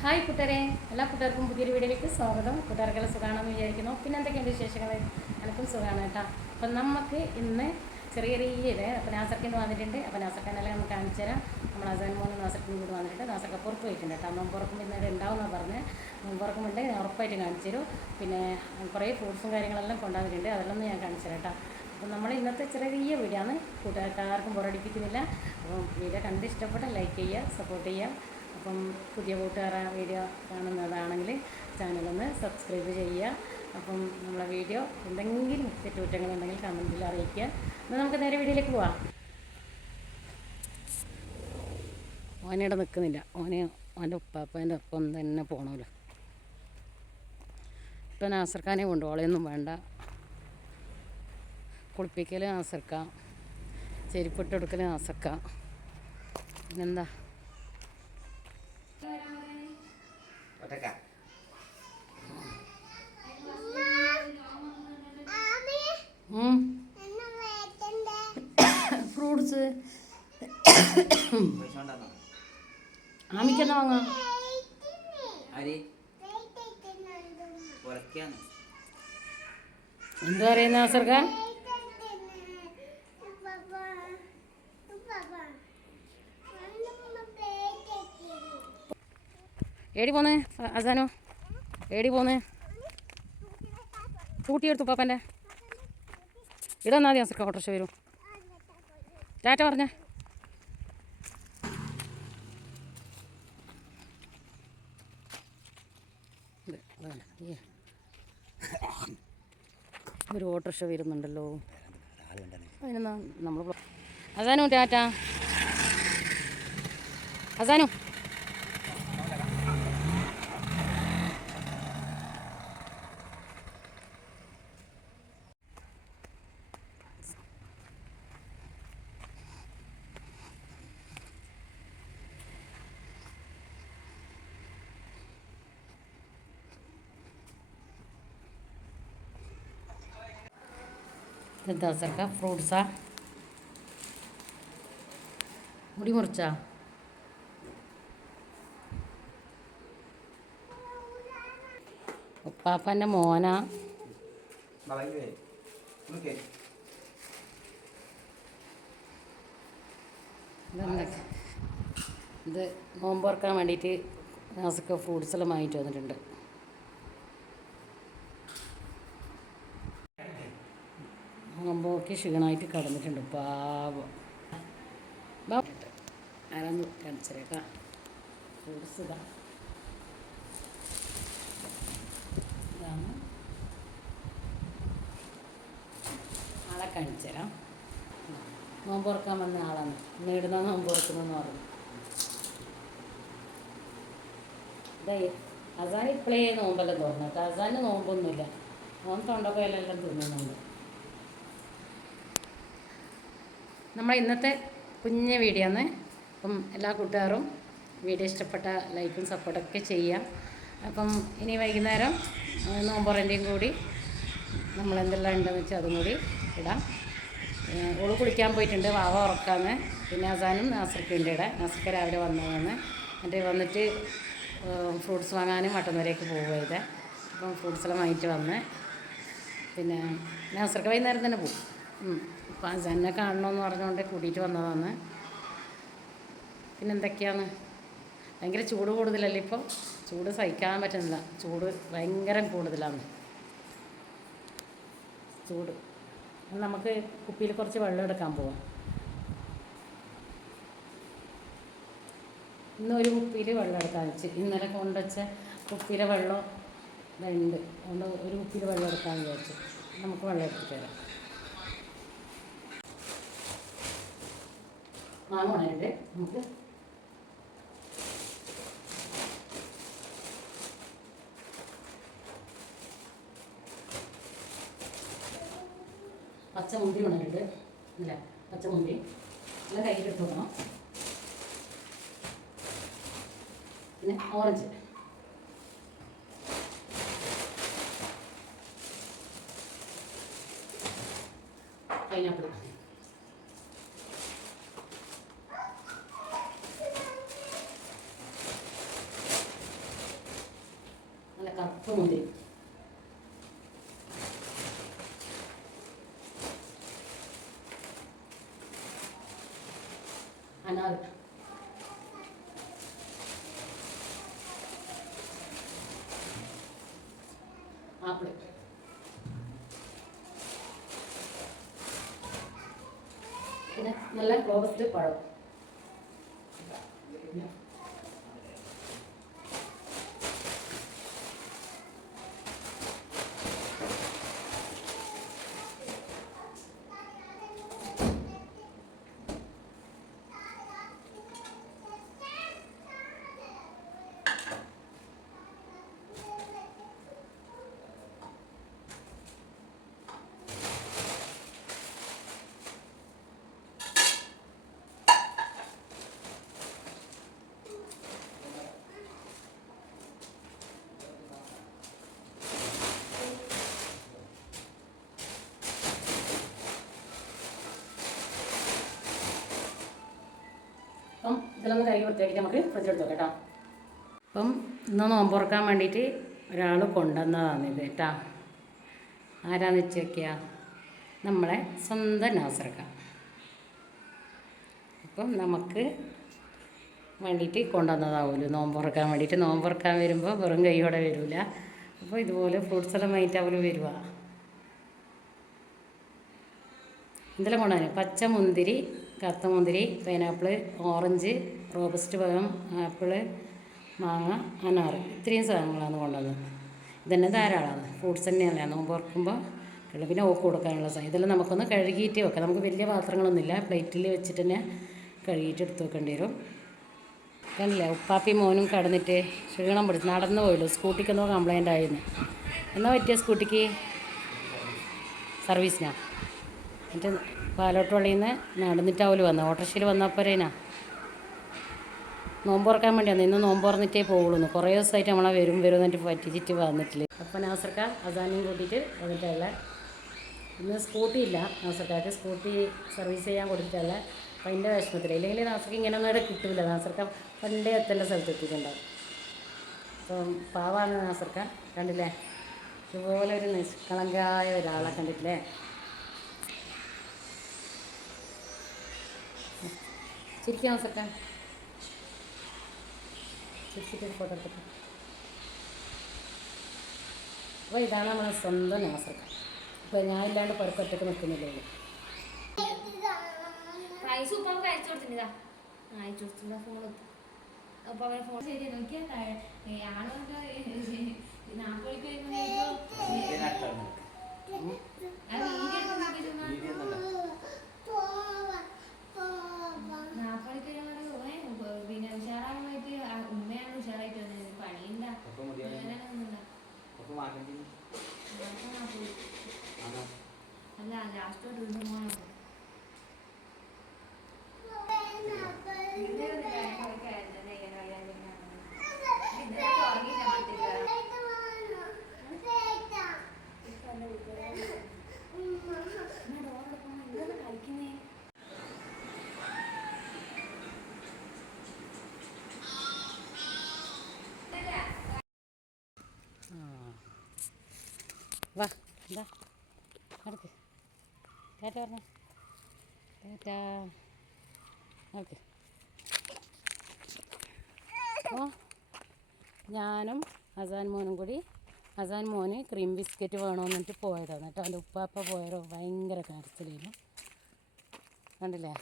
Hi കൂട്ടുകാരെ, എല്ലാ കൂട്ടുകാർക്കും പുതിയൊരു വീഡിയോയിലേക്ക് സ്വാഗതം. കൂട്ടുകാർക്കെല്ലാം സുഖമാണെന്ന് വിചാരിക്കുന്നു. പിന്നെ എന്തൊക്കെയുണ്ട് വിശേഷങ്ങൾ? എനിക്കും സുഖമാണ് കേട്ടോ. അപ്പം നമുക്ക് ഇന്ന് ചെറിയ ചെറിയ അപ്പം നാസർക്കിന് വന്നിട്ടുണ്ട്. അപ്പം നാസർക്കാനെല്ലാം നമുക്ക് കാണിച്ചു തരാം. നമ്മൾ അസാൻ മോനും നാസർക്കിനും കൂടി വന്നിട്ടുണ്ട്. നാസർക്ക പുറത്ത് പോയിട്ടുണ്ട് കേട്ടോ. നോമ്പുറക്കും ഇന്നേരം ഉണ്ടാവുമെന്നാണ് പറഞ്ഞ്. നോമ്പുറക്കുമുണ്ട്, ഉറപ്പായിട്ട് കാണിച്ചു തരും. പിന്നെ കുറേ ഫ്രൂട്ട്സും കാര്യങ്ങളെല്ലാം കൊണ്ടുവന്നിട്ടുണ്ട്. അതെല്ലാം ഞാൻ കാണിച്ചു തരാം കേട്ടോ. അപ്പം നമ്മൾ ഇന്നത്തെ ചെറിയ വീഡിയോ ആണ്. കൂട്ടുകാർക്കാർക്കും ബോറടിപ്പിക്കുന്നില്ല. അപ്പം വീഡിയോ കണ്ട് ഇഷ്ടപ്പെട്ട ലൈക്ക് ചെയ്യുക, സപ്പോർട്ട് ചെയ്യുക. അപ്പം പുതിയ കൂട്ടുകാർ വീഡിയോ കാണുന്നതാണെങ്കിൽ ചാനലൊന്ന് സബ്സ്ക്രൈബ് ചെയ്യുക. അപ്പം നമ്മളെ വീഡിയോ എന്തെങ്കിലും തെറ്റുകുറ്റങ്ങളുണ്ടെങ്കിൽ കമൻറ്റിൽ അറിയിക്കുക. എന്നാൽ നമുക്ക് നേരെ വീഡിയോയിലേക്ക് പോവാം. ഓനിവിടെ നിൽക്കുന്നില്ല. ഓൻ്റെ ഉപ്പാപ്പേൻ്റെ ഒപ്പം തന്നെ പോകണമല്ലോ. ഇപ്പം നാസർക്കാനെ കൊണ്ട് ഓളയൊന്നും വേണ്ട. കുളിപ്പിക്കൽ നാസർക്കാം, ചെരുപ്പിട്ട് കൊടുക്കൽ നാസർക്കാം. പിന്നെന്താ ഫ്രൂട്ട്സ് ആമിക്കെന്താ വാങ്ങാം? എന്താ പറയുന്ന സർക്ക? ഏടി പോന്നേ അസാനോ? ഏടി പോന്നേ? കൂട്ടിയെടുത്തു പാപ്പൻ്റെ ഇടന്നാ മതി. അസർക്ക ഓട്ടോറിക്ഷ വരും. ടാറ്റ പറഞ്ഞേ. ഒരു ഓട്ടോറിക്ഷ വരുന്നുണ്ടല്ലോ. അതിനെന്നാ നമ്മൾ അസാനു ടാറ്റ. അസാനു എന്താ സർക്ക? ഫ്രൂട്ട്സാ? മുടി മുറിച്ചാ? ഉപ്പാപ്പൻ്റെ മോനാ. ഇത് നോമ്പ് തുറക്കാൻ വേണ്ടിയിട്ട് നാസൊക്കെ ഫ്രൂട്ട്സെല്ലാം വാങ്ങിയിട്ട് വന്നിട്ടുണ്ട്. നോമ്പോക്ക് ക്ഷീണമായിട്ട് കിടന്നിട്ടുണ്ട് പാവം. ആരാന്ന് കാണിച്ചേട്ടാ. ഫ്രൂട്ട്സ് ഇതാണ് ആളെ കാണിച്ചു തരാം. നോമ്പ് തുറക്കാൻ വന്ന ആളാണ്. നേടുന്ന നോമ്പ് തുറക്കുന്നതെന്ന് പറഞ്ഞു. ഇതേ അസാൻ ഇപ്പോഴേ നോമ്പെല്ലാം തുറന്നിട്ട്. അസാന് നോമ്പൊന്നുമില്ല. ഓൻ തൊണ്ടക്കോലെല്ലാം തിന്നുന്നുണ്ട്. നമ്മൾ ഇന്നത്തെ കുഞ്ഞ് വീഡിയോ ആണ്. അപ്പം എല്ലാ കൂട്ടുകാരും വീഡിയോ ഇഷ്ടപ്പെട്ട ലൈക്കും സപ്പോർട്ടൊക്കെ ചെയ്യാം. അപ്പം ഇനി വൈകുന്നേരം നോമ്പുറൻ്റെയും കൂടി നമ്മളെന്തെല്ലാം ഉണ്ടെന്ന് വെച്ചാൽ അതും കൂടി ഇടാം. ഓള് കുളിക്കാൻ പോയിട്ടുണ്ട്. വാവ ഉറക്കാന്ന്. പിന്നെ അസാനും നാസർക്കുണ്ട് ഇവിടെ. നാസർക്ക് രാവിലെ വന്നതാണ്. എന്നിട്ട് വന്നിട്ട് ഫ്രൂട്ട്സ് വാങ്ങാനും മട്ടന്നൂരേക്ക് പോവുക ചെയ്തേ. അപ്പം ഫ്രൂട്ട്സെല്ലാം വാങ്ങിയിട്ട് വന്ന് പിന്നെ നാസർക്ക് വൈകുന്നേരം തന്നെ പോകും. അപ്പം അസാനെ കാണണമെന്ന് പറഞ്ഞുകൊണ്ട് കൂട്ടിയിട്ട് വന്നതാണ്. പിന്നെ എന്തൊക്കെയാണ്? ഭയങ്കര ചൂട് കൂടുതലല്ലേ ഇപ്പോൾ? ചൂട് സഹിക്കാൻ പറ്റുന്നില്ല. ചൂട് ഭയങ്കര കൂടുതലാണ്. ചൂട് നമുക്ക് കുപ്പിയിൽ കുറച്ച് വെള്ളം എടുക്കാൻ പോവാം. ഇന്നൊരു കുപ്പിയിൽ വെള്ളം എടുക്കാൻ വെച്ച്. ഇന്നലെ കൊണ്ടുവച്ച കുപ്പിയിലെ വെള്ളം ഇതുണ്ട്. അതുകൊണ്ട് ഒരു കുപ്പിയിൽ വെള്ളം എടുക്കാൻ വിചാരിച്ചു. നമുക്ക് വെള്ളം എടുത്തിട്ട് തരാം. വാങ്ങണേ നമുക്ക്. പച്ചമുന്തി കൊണ്ടിട്ടുണ്ട്. ഇല്ല, പച്ചമുന്തി എല്ലാം കയ്യിലെടുത്ത് വെക്കണം. പിന്നെ ഓറഞ്ച്, പൈനാപ്പിൾ, കറുപ്പ് മുന്തിരി, അനാർ, ആപ്പിൾ, പിന്നെ നല്ല റോബസ്റ്റ് പഴം. അപ്പം ഇതിലൊന്ന് കഴുകി വൃത്തിയാക്കിയിട്ട് നമുക്ക് ഫ്രിഡ്ജിലെടുത്ത് വെക്കാം കേട്ടോ. അപ്പം ഇന്ന് നോമ്പ് തുറക്കാൻ വേണ്ടിയിട്ട് ഒരാൾ കൊണ്ടുവന്നതാണ് ഇത് കേട്ടോ. ആരാന്ന് വെച്ച് നോക്കിയാ നമ്മളെ സ്വന്തം നാസർക്ക. അപ്പം നമുക്ക് വേണ്ടിയിട്ട് കൊണ്ടുവന്നതാവുമല്ലോ നോമ്പ് തുറക്കാൻ വേണ്ടിയിട്ട്. നോമ്പ് തുറക്കാൻ വരുമ്പോൾ വെറും കൈയോടെ വരില്ല. അപ്പോൾ ഇതുപോലെ ഫ്രൂട്ട്സ് എല്ലാം വാങ്ങിയിട്ട് അവർ വരുക. എന്തെല്ലാം കൊണ്ടുവന്നു? പച്ച മുന്തിരി, കറുത്ത മുന്തിരി, പൈനാപ്പിൾ, ഓറഞ്ച്, റോബസ്റ്റ് പഴം, ആപ്പിള്, മാങ്ങ, അനാർ, ഇത്രയും സാധനങ്ങളാണ് കൊണ്ടുവന്നത്. ഇതന്നെ ധാരാളമാണ്. ഫ്രൂട്ട്സ് തന്നെയല്ലേ നോമ്പ് തുറക്കുമ്പോൾ. പിന്നെ ഓക്ക് കൊടുക്കാനുള്ള സാധനം ഇതെല്ലാം നമുക്കൊന്ന് കഴുകിയിട്ട് വെക്കാം. നമുക്ക് വലിയ പാത്രങ്ങളൊന്നുമില്ല, പ്ലേറ്റിൽ വെച്ചിട്ട് തന്നെ കഴുകിയിട്ട് എടുത്ത് വെക്കേണ്ടി വരും. കണ്ടില്ലേ ഉപ്പാപ്പി മോനും കടന്നിട്ട് ക്ഷീണം പിടിച്ച് നടന്നു പോയല്ലോ. സ്കൂട്ടിക്കെന്തോ കംപ്ലൈൻ്റ് ആയിരുന്നു. എന്നാ പറ്റിയ സ്കൂട്ടിക്ക്? സർവീസിനാ. എന്നിട്ട് പാലോട്ട് പള്ളിയിൽ നിന്ന് നടന്നിട്ടാവുമല്ലോ വന്നത്. ഓട്ടോറിക്ഷയിൽ വന്നപ്പോഴേനാ നോമ്പ് തുറക്കാൻ വേണ്ടിയാണ്. ഇന്ന് നോമ്പ് തുറന്നിട്ടേ പോകുള്ളൂ. കുറേ ദിവസമായിട്ട് നമ്മളെ വരും എന്നിട്ട് പറ്റിച്ചിട്ട് വന്നിട്ടില്ല. അപ്പം നാസർക്ക അസാനെയും കൂട്ടിയിട്ട് വന്നിട്ടല്ല. ഇന്ന് സ്കൂട്ടി ഇല്ല നാസർക്കാർക്ക്. സ്കൂട്ടി സർവീസ് ചെയ്യാൻ കൊടുത്തിട്ടല്ല. അപ്പം അതിൻ്റെ വിഷമത്തില്ല. ഇല്ലെങ്കിൽ നാസർക്ക് ഇങ്ങനെ ഒന്നും ഇവിടെ കിട്ടില്ല. നാസർക്ക പണ്ടേ എത്തേണ്ട സ്ഥലത്ത് എത്തിയിട്ടുണ്ടാവും. അപ്പം പാവാണ് നാസർക്ക. കണ്ടില്ലേ ഇതുപോലെ ഒരു നിഷ്കളങ്കായ ഒരാളെ കണ്ടിട്ടില്ലേ. ശരിക്കും നാസർക്ക ചിരിച്ചിട്ട് ഫോട്ടോ എടുത്തിട്ട്. അപ്പോൾ ഇതാണ് നമ്മളെ സ്വന്തം നാസർക്ക. ഇപ്പോൾ ഞാൻ ഇല്ലാണ്ട് പുറത്തൊറ്റക്ക് നിൽക്കുന്നില്ലേ. പൈസ ഉപ്പാക്ക് അയച്ചു കൊടുത്തിട്ടാ അയച്ചു കൊടുത്തില്ല ഫോൺ. അപ്പൊ അവരെ ഫോൺ ശരി നോക്കിയാൽ ആളൊക്കെ നാപ്പോളിക്ക് നാപ്പോളിക്ക് പിന്നെ ഉഷാറാകുമ്പോഴേക്ക് ഉമ്മയാണ് ഉഷാറായിട്ട് വന്നത്. പണിയുണ്ടാ അല്ല ലാസ്റ്റോട്ട് പോകണം. കളിക്കുന്നേ വാ എന്താ നടക്ക് ടാറ്റ പറഞ്ഞ ടാറ്റ നടക്ക്. അപ്പോൾ ഞാനും അസാൻ മോനും കൂടി അസാൻ മോന് ക്രീം ബിസ്ക്കറ്റ് വേണമെന്നിട്ട് പോയതാണ് കേട്ടോ. അവൻ്റെ ഉപ്പാപ്പ പോയാലോ ഭയങ്കര കരച്ചിലായിരുന്നു. കണ്ടില്ലേ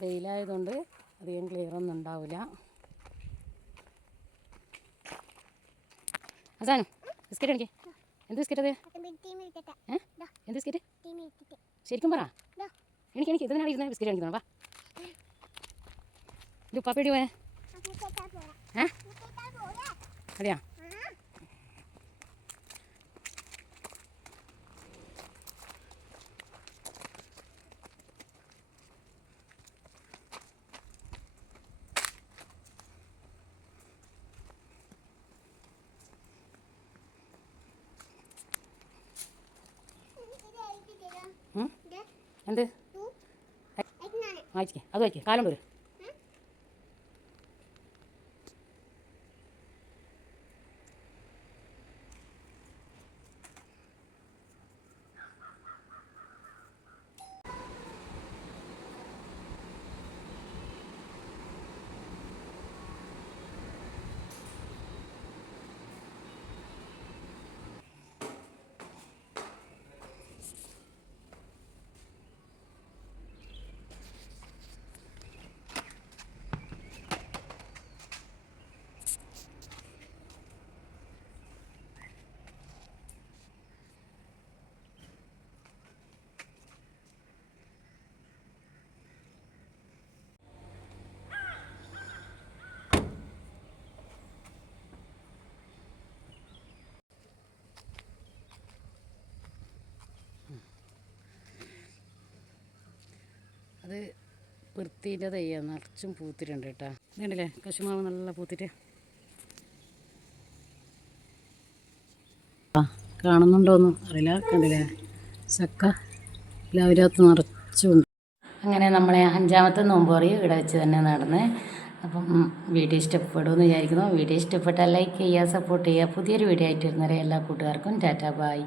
വെയിലായതുകൊണ്ട് അധികം ക്ലിയറൊന്നും ഉണ്ടാവില്ല. അസാനും ബിസ്ക്കറ്റ് എനിക്ക് എന്ത് ബിസ്ക്കറ്റ് അത്? എന്ത് ബിസ്ക്കറ്റ് ശരിക്കും പറ. എനിക്ക് ഇതിനാണ് ഇരുന്ന ബിസ്ക്കറ്റ് കാണിക്കണം. വാ ഇത് ഉപ്പാപ്പേടി പോയേ. അതെയാ എന്ത് വായിച്ചേ അത് വായിക്കേ കാലം വരും. വൃത്തിയിൻ്റെ തയ്യാണ് നിറച്ചും പൂത്തിട്ടുണ്ട് കേട്ടോ. കണ്ടില്ലേ കശുമാവ് നല്ല പൂത്തിട്ട് കാണുന്നുണ്ടോന്ന് അറിയില്ല. കണ്ടില്ലേ ചക്ക എല്ലാവരകത്ത് നിറച്ചുണ്ട്. അങ്ങനെ നമ്മളെ 5ാമത്തെ നോമ്പ് ഇവിടെ വെച്ച് തന്നെ നടന്ന്. അപ്പം വീഡിയോ ഇഷ്ടപ്പെടുമെന്ന് വിചാരിക്കുന്നു. വീഡിയോ ഇഷ്ടപ്പെട്ടാൽ ലൈക്ക് ചെയ്യുക, സപ്പോർട്ട് ചെയ്യുക. പുതിയൊരു വീഡിയോ ആയിട്ട് വരുന്നവരെ എല്ലാ കൂട്ടുകാർക്കും ടാറ്റാ ബായ്.